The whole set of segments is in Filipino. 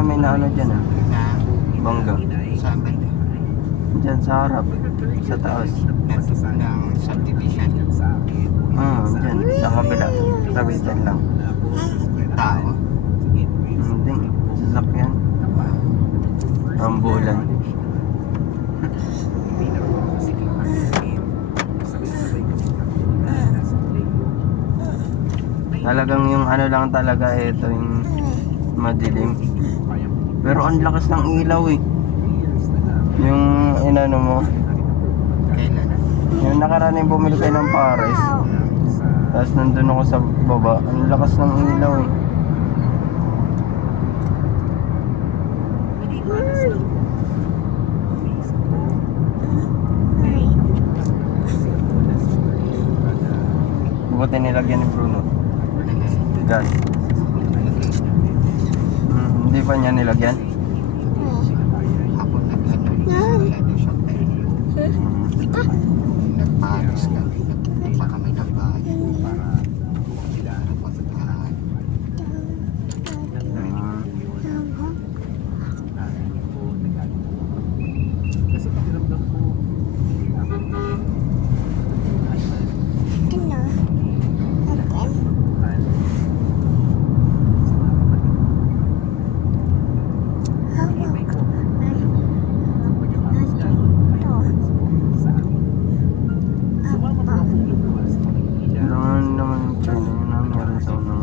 kanina may naano dyan ah. Na Bangga. sa banda. Dyan sa harap. Sa taas. Ng subdivision. Dyan. Sa kabila. Tawitan lang. Tao. Hindi. Sasakyan. Ambulan. Talagang yung ano lang talaga ito yung madilim. Pero ang lakas ng ilaw eh. Yung inano mo, Kailan? yung nakaraan yung bumili kayo ng pares. Tapos nandun ako sa baba, ang lakas ng ilaw eh. Buti nilagyan ni Bruno. Gas. Hindi pa niya nilagyan. Ako nag-ano nagsalado siya. Nagparos kami. Nagpunta kami ng bahay. Napagpahan. Naman yung China yun na meron sa unang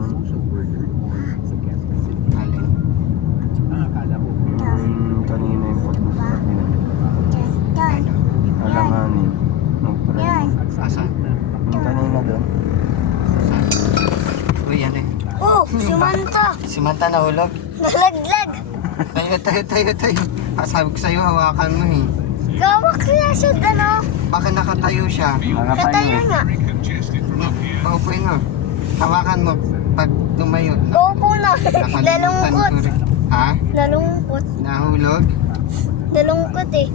Alin? kanina yung pag-sabi na alanganin. Mag-pray. Asan? Yung kanina doon. Asan? Uy, yan eh. Oh, si Manta. Si Mata nahulog. Nalaglag. Tayo. Sabi ko sa'yo, hawakan mo eh. Gawak niya siya, ano? Bakit nakatayo siya? Nakatayo Katayo eh. nga. Paupuin mo. Hawakan mo. Pag tumayo. Gawpo na. Nakalimutan ko Nalungkot. rin. Ha? Nalungkot. Nahulog? Nalungkot eh.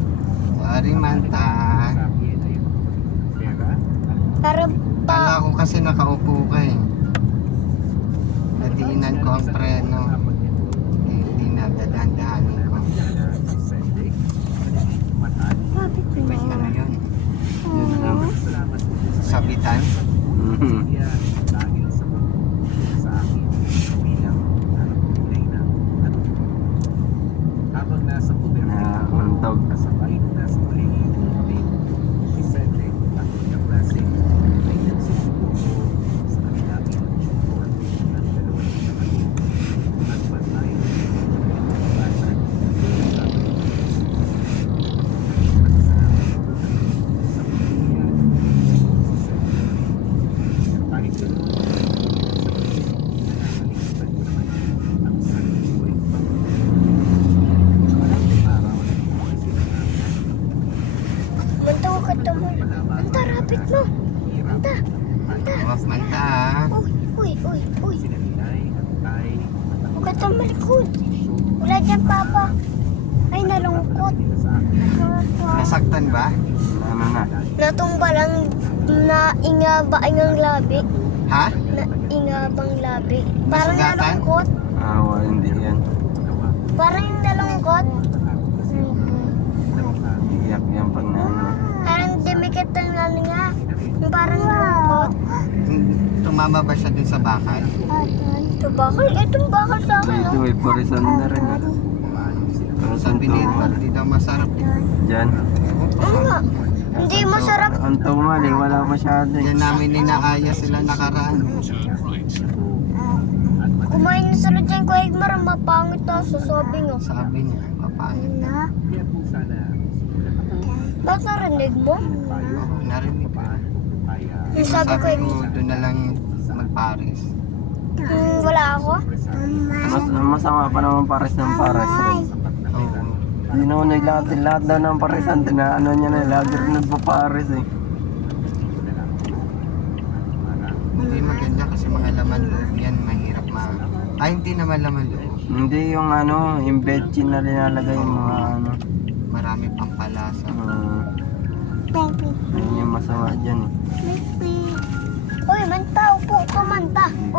Sorry, Manta. Para pa... Kala ko kasi nakaupo ka eh. Nadiinan ko ang preno. Hindi na dadaan-daanin ko. Bakit Uy, ano yun? Yun lang. Sabitan? Nauntog. Manta, huwag ka tumoy. Manta, rapid mo. Manta. Manta. Huwag Manta ah. Uy. Huwag ka tumalikod. Wala dyan, Papa. Ay, nalungkot. Nasaktan ba? Ano na? Natumba lang na ingang labi. Ha? Na ingabang labi. Parang Nasugatan? nalungkot. Hindi yan. Parang nalungkot. Iyak yan pag naano. Parang dimikit ang ano nga. Parang nalungkot. Tumama ba siya dun sa bakal? Ito bakal? Itong bakal sa akin. Dito Oh. may parisan na rin. Parisan Sabi ni Edward, di daw masarap. Diyan. Oo nga. Hindi masarap. Ang tumal eh, wala masyado eh. Yan namin ninaaya sila nakaraan. Kumain na sila dyan ko Egmar. Mapangit na sasabi nga. Sabi niya, papaano? Bakit narinig mo? Oo, narinig ko. Yung sabi ko Sabi ko, doon na lang magpares. wala ako. Masama pa naman pares ng pares rin. Oo. Hindi naman lahat daw ng parisan. Ano niya na, lagi rin nagpapares eh. Hindi maganda kasi mga laman loob yan, mahirap hindi naman laman loob. Hindi yung ano, yung betchin na linalagay yung mga ano. Marami pang palasa. Yun yung masama dyan eh. Uy, Manta, upo ka, Manta.